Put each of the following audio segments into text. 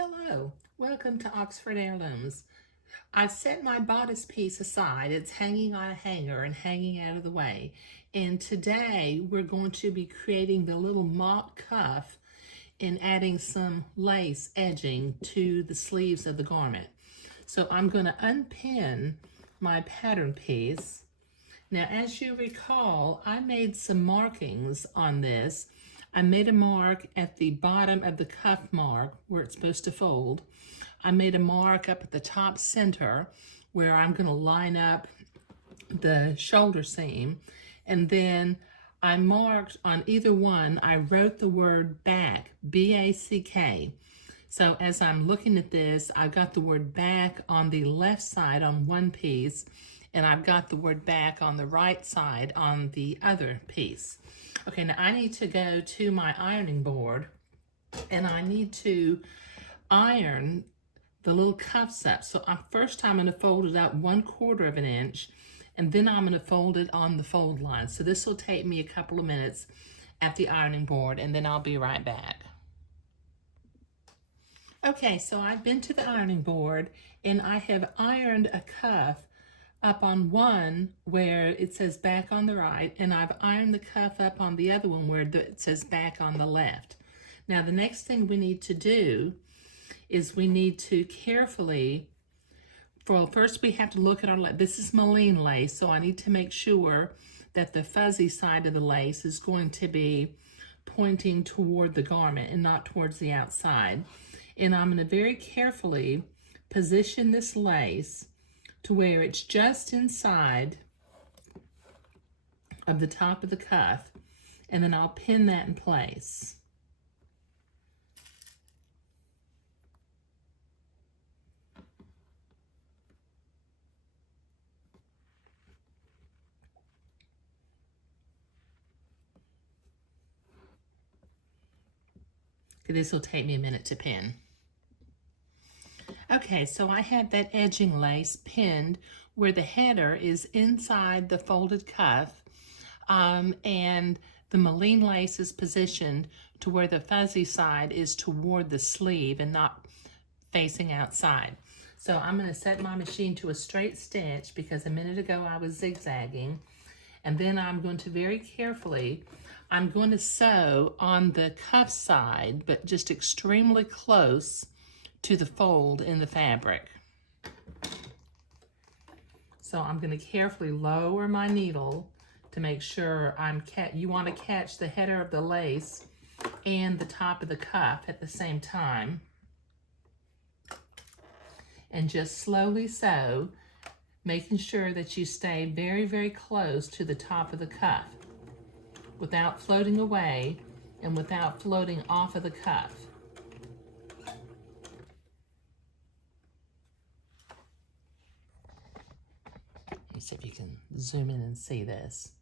Hello, welcome to Oxford Heirlooms. I've set my bodice piece aside. It's hanging on a hanger and hanging out of the way. And today we're going to be creating the little mock cuff and adding some lace edging to the sleeves of the garment. So I'm going to unpin my pattern piece. Now, as you recall, I made some markings on this. I made a mark at the bottom of the cuff mark where it's supposed to fold. I made a mark up at the top center where I'm going to line up the shoulder seam. And then I marked on either one, I wrote the word back, B-A-C-K. So as I'm looking at this, I've got the word back on the left side on one piece, and I've got the word back on the right side on the other piece. Okay, now I need to go to my ironing board, and I need to iron the little cuffs up. So first I'm going to fold it up 1/4 of an inch, and then I'm going to fold it on the fold line. So this will take me a couple of minutes at the ironing board, and then I'll be right back. Okay, so I've been to the ironing board, and I have ironed a cuff up on one where it says back on the right, and I've ironed the cuff up on the other one where it says back on the left. Now the next thing we need to do is we need to carefully, first we have to look at our lace. This is Malin lace, so I need to make sure that the fuzzy side of the lace is going to be pointing toward the garment and not towards the outside. And I'm going to very carefully position this lace to where it's just inside of the top of the cuff, and then I'll pin that in place. This will take me a minute to pin. Okay, so I have that edging lace pinned where the header is inside the folded cuff, and the Malin lace is positioned to where the fuzzy side is toward the sleeve and not facing outside. So I'm going to set my machine to a straight stitch because a minute ago I was zigzagging, and then I'm going to very carefully, I'm going to sew on the cuff side, but just extremely close to the fold in the fabric. So I'm going to carefully lower my needle to make sure you want to catch the header of the lace and the top of the cuff at the same time. And just slowly sew, making sure that you stay very, very close to the top of the cuff without floating away and without floating off of the cuff. See if you can zoom in and see this.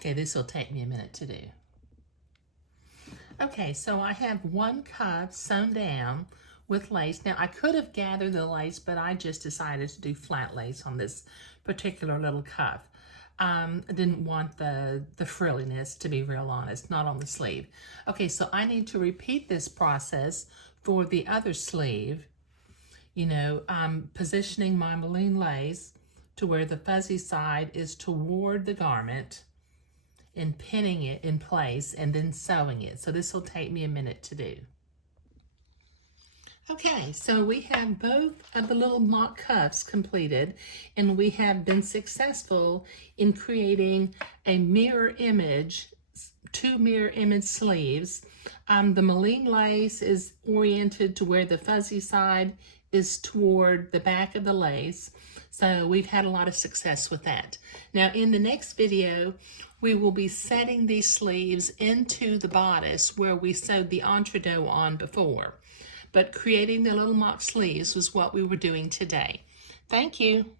Okay, this will take me a minute to do. Okay, so I have one cuff sewn down with lace. Now I could have gathered the lace, but I just decided to do flat lace on this particular little cuff. I didn't want the frilliness, to be real honest, not on the sleeve. Okay, so I need to repeat this process for the other sleeve. You know, I'm positioning my Malin lace to where the fuzzy side is toward the garment and pinning it in place and then sewing it. So this will take me a minute to do. Okay, so we have both of the little mock cuffs completed, and we have been successful in creating a mirror image, 2 mirror image sleeves. The Malin lace is oriented to where the fuzzy side is toward the back of the lace. So we've had a lot of success with that. Now in the next video, we will be setting these sleeves into the bodice where we sewed the entredot on before. But creating the little mock sleeves was what we were doing today. Thank you.